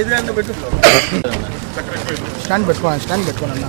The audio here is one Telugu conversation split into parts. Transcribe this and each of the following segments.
ఇదే అండి పెట్టు. స్టాండ్ పెట్టుకోండి స్టాండ్ పెట్టుకోండి అన్న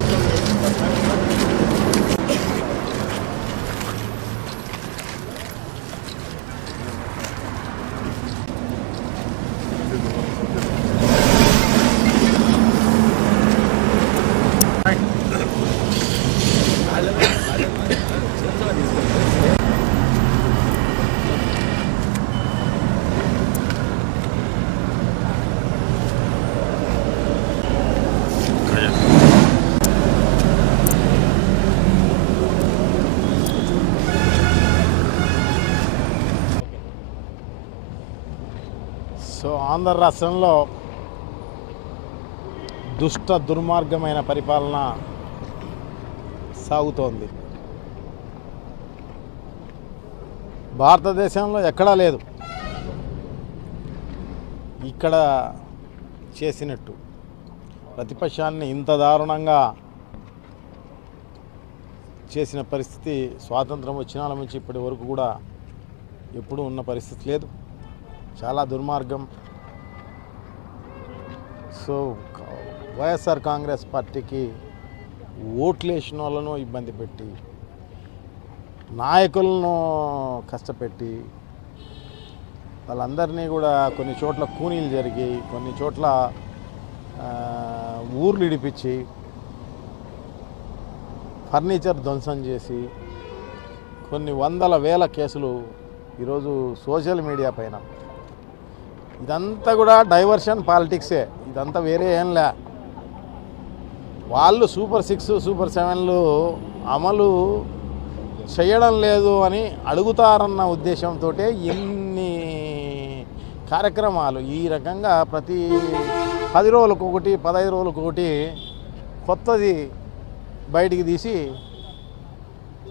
సో ఆంధ్ర రాష్ట్రంలో దుష్ట దుర్మార్గమైన పరిపాలన సాగుతోంది. భారతదేశంలో ఎక్కడా లేదు. ఇక్కడ చేసినట్టు. ప్రతిపక్షాన్ని ఇంత దారుణంగా చేసిన పరిస్థితి స్వాతంత్రం వచ్చిన నుంచి ఇప్పటి వరకు కూడా ఎప్పుడూ ఉన్న పరిస్థితి లేదు. చాలా దుర్మార్గం. సో వైఎస్ఆర్ కాంగ్రెస్ పార్టీకి ఓట్లు వేసిన వాళ్ళను ఇబ్బంది పెట్టి నాయకులను కష్టపెట్టి వాళ్ళందరినీ కూడా కొన్ని చోట్ల కూనీలు జరిగి కొన్ని చోట్ల ఊర్లు ఇడిపించి ఫర్నిచర్ ధ్వంసం చేసి కొన్ని వందల వేల కేసులు ఈరోజు సోషల్ మీడియా పైన ఇదంతా కూడా డైవర్షన్ పాలిటిక్సే. ఇదంతా వేరే ఏం లే. వాళ్ళు సూపర్ సిక్స్ సూపర్ సెవెన్లు అమలు చేయడం లేదు అని అడుగుతారన్న ఉద్దేశంతో ఇన్ని కార్యక్రమాలు. ఈ రకంగా ప్రతి పది రోజులకు ఒకటి పదహైదు రోజులకు ఒకటి కొత్తది బయటికి తీసి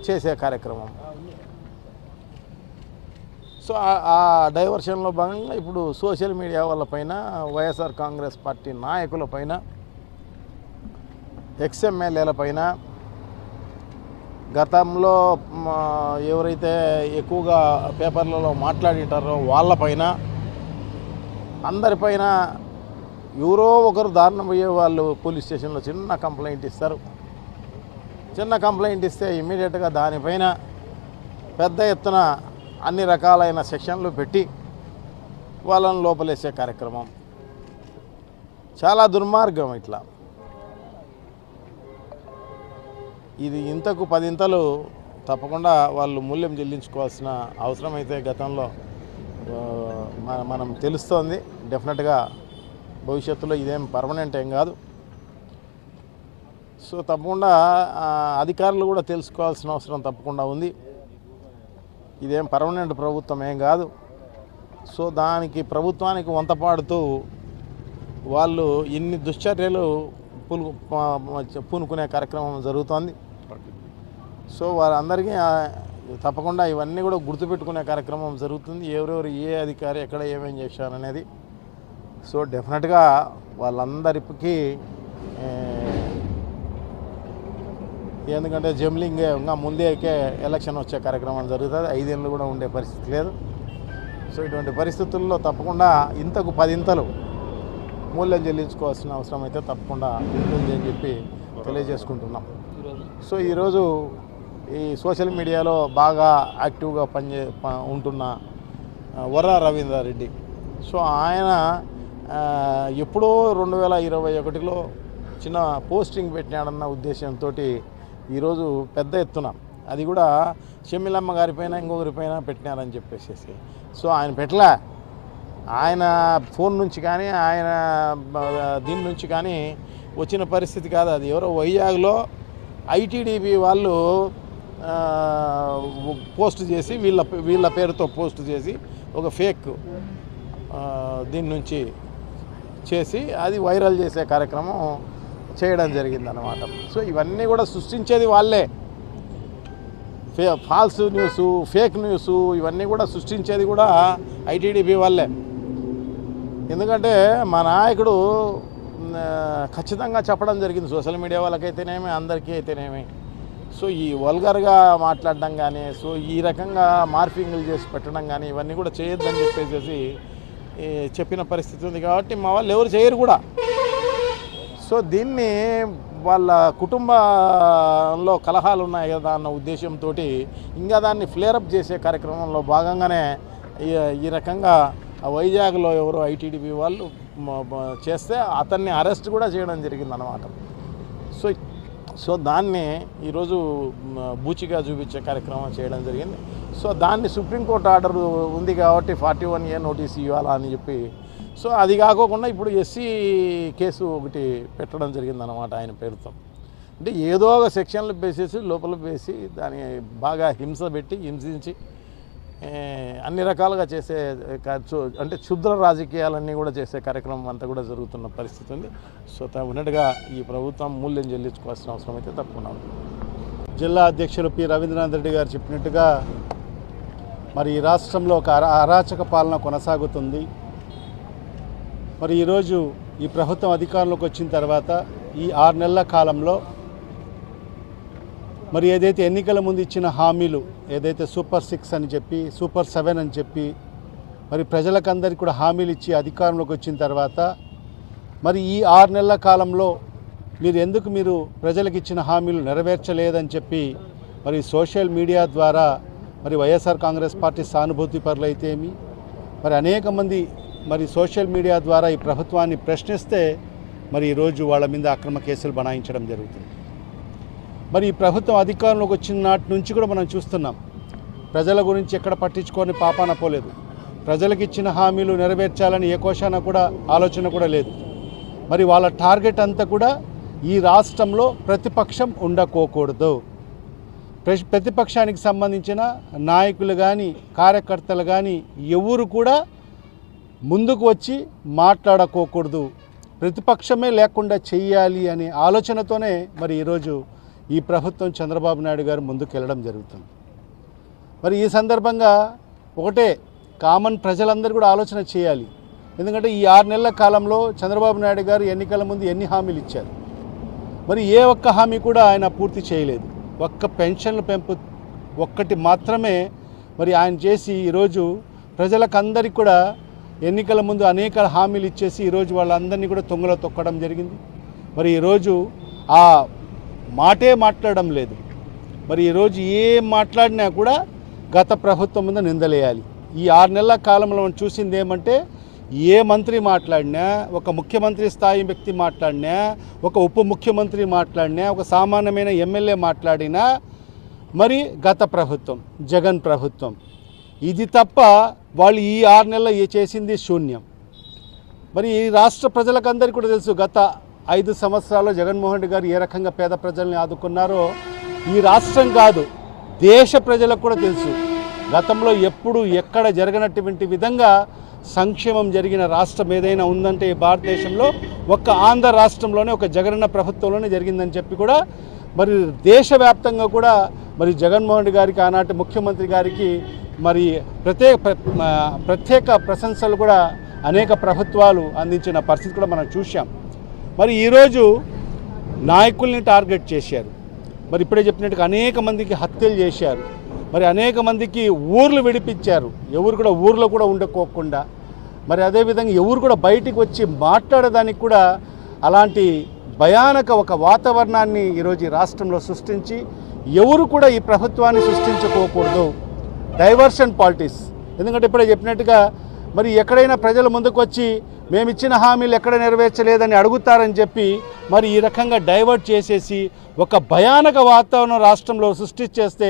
చేసే కార్యక్రమం. సో ఆ- డైవర్షన్లో భాగంగా ఇప్పుడు సోషల్ మీడియా వాళ్ళ పైన వైఎస్ఆర్ కాంగ్రెస్ పార్టీ నాయకుల పైన ఎక్స్ఎమ్మెల్యేల పైన గతంలో ఎవరైతే ఎక్కువగా పేపర్లలో మాట్లాడింటారో వాళ్ళపైన అందరిపైన ఎవరో ఒకరు దారుణం పోయే వాళ్ళు పోలీస్ స్టేషన్లో చిన్న కంప్లైంట్ ఇస్తారు. చిన్న కంప్లైంట్ ఇస్తే ఇమ్మీడియట్గా దానిపైన పెద్ద ఎత్తున అన్ని రకాలైన సెక్షన్లు పెట్టి వాళ్ళని లోపలేసే కార్యక్రమం. చాలా దుర్మార్గం ఇట్లా. ఇది ఇంతకు పదింతలు తప్పకుండా వాళ్ళు మూల్యం చెల్లించుకోవాల్సిన అవసరం అయితే గతంలో మనం తెలుస్తోంది. డెఫినెట్గా భవిష్యత్తులో ఇదేం పర్మనెంట్ ఏం కాదు. సో తప్పకుండా అధికారులు కూడా తెలుసుకోవాల్సిన అవసరం తప్పకుండా ఉంది. ఇదేం పర్మనెంట్ ప్రభుత్వం ఏం కాదు. సో దానికి ప్రభుత్వానికి వంతపాడుతూ వాళ్ళు ఇన్ని దుశ్చర్యలు పూలు పూనుకునే కార్యక్రమం జరుగుతోంది. సో వారందరికీ తప్పకుండా ఇవన్నీ కూడా గుర్తుపెట్టుకునే కార్యక్రమం జరుగుతుంది. ఎవరెవరు ఏ అధికారి ఎక్కడ ఏమేం చేశారనేది. సో డెఫినెట్గా వాళ్ళందరికీ ఎందుకంటే జమ్లింగ్ ఇంకా ముందేకే ఎలక్షన్ వచ్చే కార్యక్రమం జరుగుతుంది ఐదేళ్ళు కూడా ఉండే పరిస్థితి లేదు. సో ఇటువంటి పరిస్థితుల్లో తప్పకుండా ఇంతకు పదింతలు మూల్యం చెల్లించుకోవాల్సిన అవసరం అయితే తప్పకుండా ఉంటుంది అని చెప్పి తెలియజేసుకుంటున్నాం. సో ఈరోజు ఈ సోషల్ మీడియాలో బాగా యాక్టివ్గా పనిచే ఉంటున్న వర్ర వర్రా రవీంద్రారెడ్డి సో ఆయన ఎప్పుడో రెండు వేల ఇరవై ఒకటిలో చిన్న పోస్టింగ్ పెట్టినాడన్న ఉద్దేశంతో ఈరోజు పెద్ద ఎత్తున. అది కూడా షమ్మిలమ్మ గారిపైన ఇంకొకరిపైన పెట్టినారని చెప్పేసి సో ఆయన పెట్టలే. ఆయన ఫోన్ నుంచి కానీ ఆయన దీని నుంచి కానీ వచ్చిన పరిస్థితి కాదు అది. ఎవరో వైజాగ్లో ఐటీడీపీ వాళ్ళు పోస్ట్ చేసి వీళ్ళ వీళ్ళ పేరుతో పోస్ట్ చేసి ఒక ఫేక్ దీని నుంచి చేసి అది వైరల్ చేసే కార్యక్రమం చేయడం జరిగిందన్నమాట. సో ఇవన్నీ కూడా సృష్టించేది వాళ్ళే. ఫే ఫాల్స్ న్యూస్ ఫేక్ న్యూస్ ఇవన్నీ కూడా సృష్టించేది కూడా ఐటీడీపీ వాళ్ళే. ఎందుకంటే మా నాయకుడు ఖచ్చితంగా చెప్పడం జరిగింది. సోషల్ మీడియా వాళ్ళకైతేనేమి అందరికీ అయితేనేమి. సో ఈ వల్గర్గా మాట్లాడడం కానీ సో ఈ రకంగా మార్ఫింగ్లు చేసి పెట్టడం కానీ ఇవన్నీ కూడా చేయొద్దని చెప్పేసి చెప్పిన పరిస్థితి ఉంది. కాబట్టి మా వాళ్ళు ఎవరు చేయరు కూడా. సో దీన్ని వాళ్ళ కుటుంబంలో కలహాలు ఉన్నాయి కదా అన్న ఉద్దేశంతో ఇంకా దాన్ని ఫ్లేరప్ చేసే కార్యక్రమంలో భాగంగానే ఈ ఈ రకంగా వైజాగ్లో ఎవరో ఐటీడీపీ వాళ్ళు చేస్తే అతన్ని అరెస్ట్ కూడా చేయడం జరిగింది అన్నమాట సో సో దాన్ని ఈరోజు బూచిగా చూపించే కార్యక్రమం చేయడం జరిగింది. సో దాన్ని సుప్రీంకోర్టు ఆర్డర్ ఉంది కాబట్టి ఫార్టీ వన్ ఏ నోటీస్ ఇవ్వాలా అని చెప్పి సో అది కాకోకుండా ఇప్పుడు ఎస్సీ కేసు ఒకటి పెట్టడం జరిగింది అనమాట ఆయన పేరుతో. అంటే ఏదో ఒక సెక్షన్లు వేసేసి లోపల వేసి దాన్ని బాగా హింస పెట్టి హింసించి అన్ని రకాలుగా చేసే అంటే క్షుద్ర రాజకీయాలన్నీ కూడా చేసే కార్యక్రమం అంతా కూడా జరుగుతున్న పరిస్థితి ఉంది. సో త- ఉన్నట్టుగా ఈ ప్రభుత్వం మూల్యం చెల్లించుకోవాల్సిన అవసరం అయితే తప్పకుండా జిల్లా అధ్యక్షులు పి. రవీంద్రనాథ్ రెడ్డి గారు చెప్పినట్టుగా మరి ఈ రాష్ట్రంలో ఒక అరా అరాచక పాలన కొనసాగుతుంది. మరి ఈరోజు ఈ ప్రభుత్వం అధికారంలోకి వచ్చిన తర్వాత ఈ ఆరు నెలల కాలంలో మరి ఏదైతే ఎన్నికల ముందు ఇచ్చిన హామీలు ఏదైతే సూపర్ సిక్స్ అని చెప్పి సూపర్ సెవెన్ అని చెప్పి మరి ప్రజలకందరికీ కూడా హామీలు ఇచ్చి అధికారంలోకి వచ్చిన తర్వాత మరి ఈ ఆరు నెలల కాలంలో మీరు ఎందుకు మీరు ప్రజలకు ఇచ్చిన హామీలు నెరవేర్చలేదని చెప్పి మరి సోషల్ మీడియా ద్వారా మరి వైఎస్ఆర్ కాంగ్రెస్ పార్టీ సానుభూతి పరులైతేమి మరి అనేక మంది మరి సోషల్ మీడియా ద్వారా ఈ ప్రభుత్వాన్ని ప్రశ్నిస్తే మరి ఈరోజు వాళ్ళ మీద అక్రమ కేసులు బనాయించడం జరుగుతుంది. మరి ఈ ప్రభుత్వం అధికారంలోకి వచ్చిన నాటి నుంచి కూడా మనం చూస్తున్నాం. ప్రజల గురించి ఎక్కడ పట్టించుకొని పాపాన పోలేదు. ప్రజలకు ఇచ్చిన హామీలు నెరవేర్చాలని ఏ కోశాన కూడా ఆలోచన కూడా లేదు. మరి వాళ్ళ టార్గెట్ అంతా కూడా ఈ రాష్ట్రంలో ప్రతిపక్షం ఉండకోకూడదు. ప్ర- ప్రతిపక్షానికి సంబంధించిన నాయకులు కానీ కార్యకర్తలు కానీ ఎవరు కూడా ముందుకు వచ్చి మాట్లాడకోకూడదు. ప్రతిపక్షమే లేకుండా చేయాలి అనే ఆలోచనతోనే మరి ఈరోజు ఈ ప్రభుత్వం చంద్రబాబు నాయుడు గారు ముందుకు వెళ్ళడం జరుగుతుంది. మరి ఈ సందర్భంగా ఒకటే కామన్ ప్రజలందరూ కూడా ఆలోచన చేయాలి. ఎందుకంటే ఈ ఆరు నెలల కాలంలో చంద్రబాబు నాయుడు గారు ఎన్నికల ముందు ఎన్ని హామీలు ఇచ్చారు? మరి ఏ ఒక్క హామీ కూడా ఆయన పూర్తి చేయలేదు. ఒక్క పెన్షన్ల పెంపు ఒక్కటి మాత్రమే మరి ఆయన చేసి ఈరోజు ప్రజలకందరికీ కూడా ఎన్నికల ముందు అనేక హామీలు ఇచ్చేసి ఈరోజు వాళ్ళందరినీ కూడా తొంగలో తొక్కడం జరిగింది. మరి ఈరోజు ఆ మాటే మాట్లాడడం లేదు. మరి ఈరోజు ఏం మాట్లాడినా కూడా గత ప్రభుత్వం మీద నిందలేయాలి. ఈ ఆరు నెలల కాలంలో మనం చూసింది ఏమంటే ఏ మంత్రి మాట్లాడినా ఒక ముఖ్యమంత్రి స్థాయి వ్యక్తి మాట్లాడినా ఒక ఉప ముఖ్యమంత్రి మాట్లాడినా ఒక సామాన్యమైన ఎమ్మెల్యే మాట్లాడినా మరి గత ప్రభుత్వం జగన్ ప్రభుత్వం ఇది తప్ప వాళ్ళు ఈ ఆరు నెలలు చేసింది శూన్యం. మరి ఈ రాష్ట్ర ప్రజలకందరికీ కూడా తెలుసు గత ఐదు సంవత్సరాల్లో జగన్మోహన్ రెడ్డి గారు ఏ రకంగా పేద ప్రజల్ని ఆదుకున్నారో ఈ రాష్ట్రం కాదు దేశ ప్రజలకు కూడా తెలుసు. గతంలో ఎప్పుడు ఎక్కడ జరగనటువంటి విధంగా సంక్షేమం జరిగిన రాష్ట్రం ఏదైనా ఉందంటే ఈ భారతదేశంలో ఒక్క ఆంధ్ర రాష్ట్రంలోనే ఒక జగనన్న ప్రభుత్వంలోనే జరిగిందని చెప్పి కూడా మరి దేశవ్యాప్తంగా కూడా మరి జగన్మోహన్ రెడ్డి గారికి ఆనాటి ముఖ్యమంత్రి గారికి మరి ప్రత్యేక ప్ర- ప్రత్యేక ప్రశంసలు కూడా అనేక ప్రభుత్వాలు అందించిన పరిస్థితి కూడా మనం చూసాం మరి ఈరోజు నాయకుల్ని టార్గెట్ చేశారు. మరి ఇప్పుడే చెప్పినట్టుగా అనేక మందికి హత్యలు చేశారు. మరి అనేక మందికి ఊర్లు విడిపించారు. ఎవరు కూడా ఊర్లో కూడా ఉండకోకుండా. మరి అదేవిధంగా ఎవరు కూడా బయటికి వచ్చి మాట్లాడడానికి కూడా అలాంటి భయానక ఒక వాతావరణాన్ని ఈరోజు రాష్ట్రంలో సృష్టించి ఎవరు కూడా ఈ ప్రభుత్వాన్ని సృష్టించుకోకూడదు. Diversion politics. ఎందుకంటే ఇప్పుడే చెప్పినట్టుగా మరి ఎక్కడైనా ప్రజలు ముందుకు వచ్చి మేము ఇచ్చిన హామీలు ఎక్కడ నెరవేర్చలేదని అడుగుతారని చెప్పి మరి ఈ రకంగా డైవర్ట్ చేసేసి ఒక భయానక వాతావరణం రాష్ట్రంలో సృష్టించేస్తే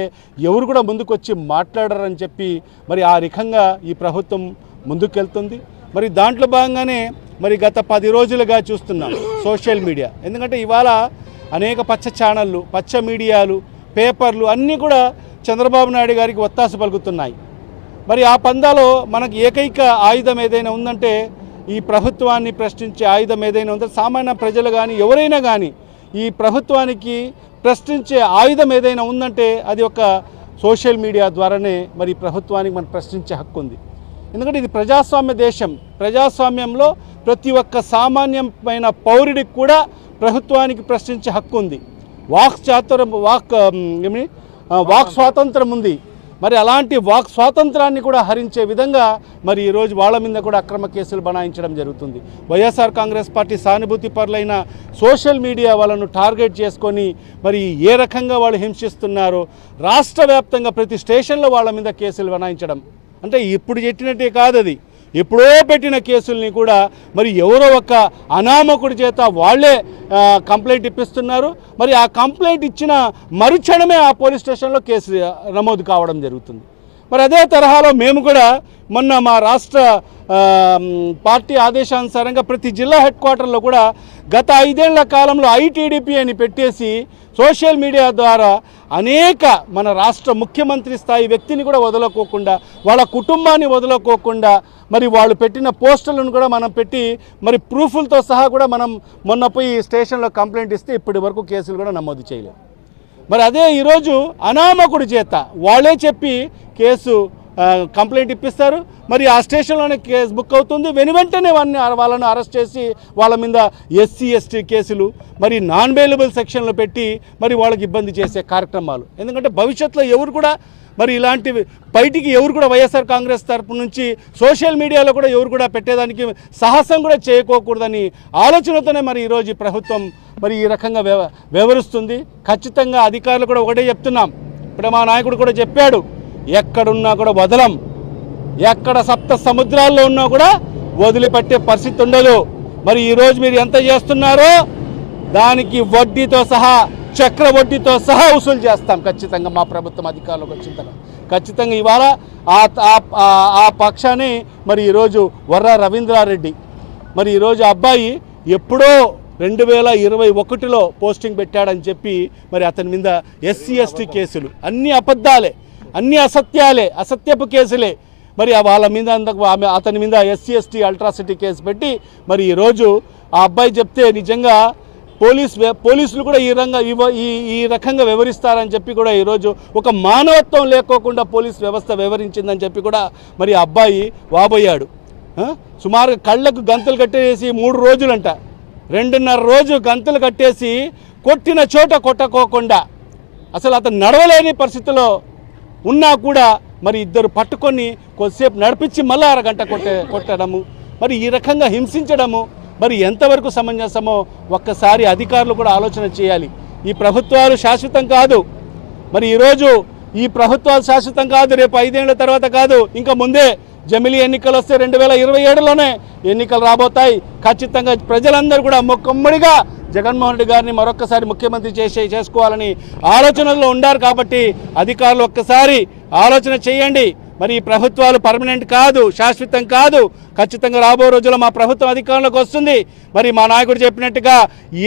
ఎవరు కూడా ముందుకు వచ్చి మాట్లాడరని చెప్పి మరి ఆ రకంగా ఈ ప్రభుత్వం ముందుకెళ్తుంది. మరి దాంట్లో భాగంగానే మరి గత పది రోజులుగా చూస్తున్నాం సోషల్ మీడియా. ఎందుకంటే ఇవాళ అనేక పచ్చ ఛానళ్ళు పచ్చ మీడియాలు పేపర్లు అన్నీ కూడా చంద్రబాబు నాయుడు గారికి ఒత్తాస పలుకుతున్నాయి. మరి ఆ పందాలో మనకి ఏకైక ఆయుధం ఏదైనా ఉందంటే ఈ ప్రభుత్వాన్ని ప్రశ్నించే ఆయుధం ఏదైనా ఉందంటే సామాన్య ప్రజలు కానీ ఎవరైనా కానీ ఈ ప్రభుత్వానికి ప్రశ్నించే ఆయుధం ఏదైనా ఉందంటే అది ఒక సోషల్ మీడియా ద్వారానే మరి ప్రభుత్వానికి మనం ప్రశ్నించే హక్కు ఉంది. ఎందుకంటే ఇది ప్రజాస్వామ్య దేశం. ప్రజాస్వామ్యంలో ప్రతి ఒక్క సామాన్యమైన పౌరుడికి కూడా ప్రభుత్వానికి ప్రశ్నించే హక్కు ఉంది. వాక్ చాతురం వాక్ ఏమి వాక్ స్వాతంత్రం. ఉంది. మరి అలాంటి వాక్ స్వాతంత్రాన్ని కూడా హరించే విధంగా మరి ఈరోజు వాళ్ళ మీద కూడా అక్రమ కేసులు బనాయించడం జరుగుతుంది. వైఎస్ఆర్ కాంగ్రెస్ పార్టీ సానుభూతి పరులైన సోషల్ మీడియా వాళ్ళను టార్గెట్ చేసుకొని మరి ఏ రకంగా వాళ్ళు హింసిస్తున్నారో రాష్ట్ర వ్యాప్తంగా ప్రతి స్టేషన్లో వాళ్ళ మీద కేసులు బనాయించడం. అంటే ఇప్పుడు చెప్పినట్టే కాదు అది ఎప్పుడో పెట్టిన కేసుల్ని కూడా మరి ఎవరో ఒక అనామకుడి చేత వాళ్ళే కంప్లైంట్ ఇప్పిస్తున్నారు. మరి ఆ కంప్లైంట్ ఇచ్చిన మరుక్షణమే ఆ పోలీస్ స్టేషన్లో కేసు నమోదు కావడం జరుగుతుంది. మరి అదే తరహాలో మేము కూడా మొన్న మా రాష్ట్ర పార్టీ ఆదేశానుసారంగా ప్రతి జిల్లా హెడ్ క్వార్టర్లో కూడా గత ఐదేళ్ళ కాలంలో ఐటీడీపీ అని పెట్టేసి సోషల్ మీడియా ద్వారా అనేక మన రాష్ట్ర ముఖ్యమంత్రి స్థాయి వ్యక్తిని కూడా వదలకోకుండా వాళ్ళ కుటుంబాన్ని వదలకోకుండా మరి వాళ్ళు పెట్టిన పోస్టులను కూడా మనం పెట్టి మరి ప్రూఫ్లతో సహా కూడా మనం మొన్న పోయి స్టేషన్లో కంప్లైంట్ ఇస్తే ఇప్పటి వరకు కేసులు కూడా నమోదు చేయలేము మరి అదే ఈరోజు అనామకుడి చేత వాళ్ళే చెప్పి కేసు కంప్లైంట్ ఇప్పిస్తారు. మరి ఆ స్టేషన్లోనే కేసు బుక్ అవుతుంది. వెను వెంటనే వాళ్ళని వాళ్ళను అరెస్ట్ చేసి వాళ్ళ మీద ఎస్సీ ఎస్టీ కేసులు మరి నాన్ బెయిలబుల్ సెక్షన్లు పెట్టి మరి వాళ్ళకి ఇబ్బంది చేసే కార్యక్రమాలు. ఎందుకంటే భవిష్యత్తులో ఎవరు కూడా మరి ఇలాంటివి బయటికి ఎవరు కూడా వైఎస్ఆర్ కాంగ్రెస్ తరపు నుంచి సోషల్ మీడియాలో కూడా ఎవరు కూడా పెట్టేదానికి సాహసం కూడా చేయకోకూడదని ఆలోచనతోనే మరి ఈరోజు ప్రభుత్వం మరి ఈ రకంగా వ్యవ వ్యవహరిస్తుంది. ఖచ్చితంగా అధికారులు కూడా ఒకటే చెప్తున్నాం. ఇప్పుడు మా నాయకుడు కూడా చెప్పాడు. ఎక్కడున్నా కూడా వదలం. ఎక్కడ సప్త సముద్రాల్లో ఉన్నా కూడా వదిలిపెట్టే పరిస్థితి ఉండదు. మరి ఈరోజు మీరు ఎంత చేస్తున్నారో దానికి వడ్డీతో సహా చక్ర వడ్డీతో సహా వసూలు చేస్తాం ఖచ్చితంగా మా ప్రభుత్వం అధికారంలోకి వచ్చిన తర్వాత. ఖచ్చితంగా ఇవాళ ఆ ఆ- పక్షాన్ని మరి ఈరోజు వర్ర రవీంద్రారెడ్డి. మరి ఈరోజు అబ్బాయి ఎప్పుడో రెండు వేల ఇరవై ఒకటిలో పోస్టింగ్ పెట్టాడని చెప్పి మరి అతని మీద ఎస్సీ ఎస్టీ కేసులు అన్ని అబద్ధాలే. అన్ని అసత్యాలే అసత్యపు కేసులే. మరి ఆ వాళ్ళ మీద అంతకు ఆమె అతని మీద ఎస్సీ ఎస్టీ అల్ట్రాసిటీ కేసు పెట్టి మరి ఈరోజు ఆ అబ్బాయి చెప్తే నిజంగా పోలీస్ పోలీసులు కూడా ఈ రంగా ఈ ఈ రకంగా వివరిస్తారని చెప్పి కూడా ఈరోజు ఒక మానవత్వం లేకోకుండా పోలీస్ వ్యవస్థ వివరించిందని చెప్పి కూడా మరి ఆ అబ్బాయి వాబోయాడు. సుమారు కళ్ళకు గంతులు కట్టేసి మూడు రోజులంట. రెండున్నర రోజు గంతులు కట్టేసి కొట్టిన చోట కొట్టకోకుండా. అసలు అతను నడవలేని పరిస్థితిలో ఉన్నా కూడా మరి ఇద్దరు పట్టుకొని కొద్దిసేపు నడిపించి మళ్ళీ అరగంట కొట్టే కొట్టడము మరి ఈ రకంగా హింసించడము మరి ఎంతవరకు సమంజసమో ఒక్కసారి అధికారులు కూడా ఆలోచన చేయాలి. ఈ ప్రభుత్వాలు శాశ్వతం కాదు. మరి ఈరోజు ఈ ప్రభుత్వాలు శాశ్వతం కాదు రేపు ఐదేళ్ళ తర్వాత కాదు ఇంకా ముందే జమిలీ ఎన్నికలు వస్తే రెండు వేల ఇరవై ఏడులోనే ఎన్నికలు రాబోతాయి. ఖచ్చితంగా ప్రజలందరూ కూడా మొక్కమ్మడిగా జగన్మోహన్ రెడ్డి గారిని మరొక్కసారి ముఖ్యమంత్రి చేసే చేసుకోవాలని ఆలోచనల్లో ఉండారు కాబట్టి అధికారులు ఒక్కసారి ఆలోచన చేయండి. మరి ఈ ప్రభుత్వాలు పర్మనెంట్ కాదు శాశ్వతం కాదు. ఖచ్చితంగా రాబో రోజుల్లో మా ప్రభుత్వం అధికారంలోకి వస్తుంది. మరి మా నాయకుడు చెప్పినట్టుగా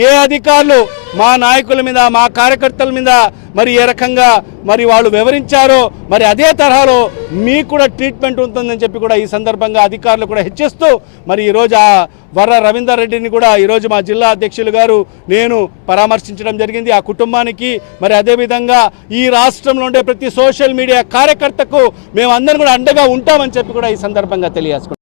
ఏ అధికారులు మా నాయకుల మీద మా కార్యకర్తల మీద మరి ఏ రకంగా మరి వాళ్ళు వివరించారో మరి అదే తరహాలో మీకు కూడా ట్రీట్మెంట్ ఉంటుందని చెప్పి కూడా ఈ సందర్భంగా అధికారులు కూడా హెచ్చిస్తూ మరి ఈరోజు ఆ వర్ర రవీందర్ రెడ్డిని కూడా ఈరోజు మా జిల్లా అధ్యక్షులు గారు నేను పరామర్శించడం జరిగింది. ఆ కుటుంబానికి మరి అదేవిధంగా ఈ రాష్ట్రంలో ఉండే ప్రతి సోషల్ మీడియా కార్యకర్తకు మేము కూడా అండగా ఉంటామని చెప్పి కూడా ఈ సందర్భంగా తెలియజేసుకుంటాం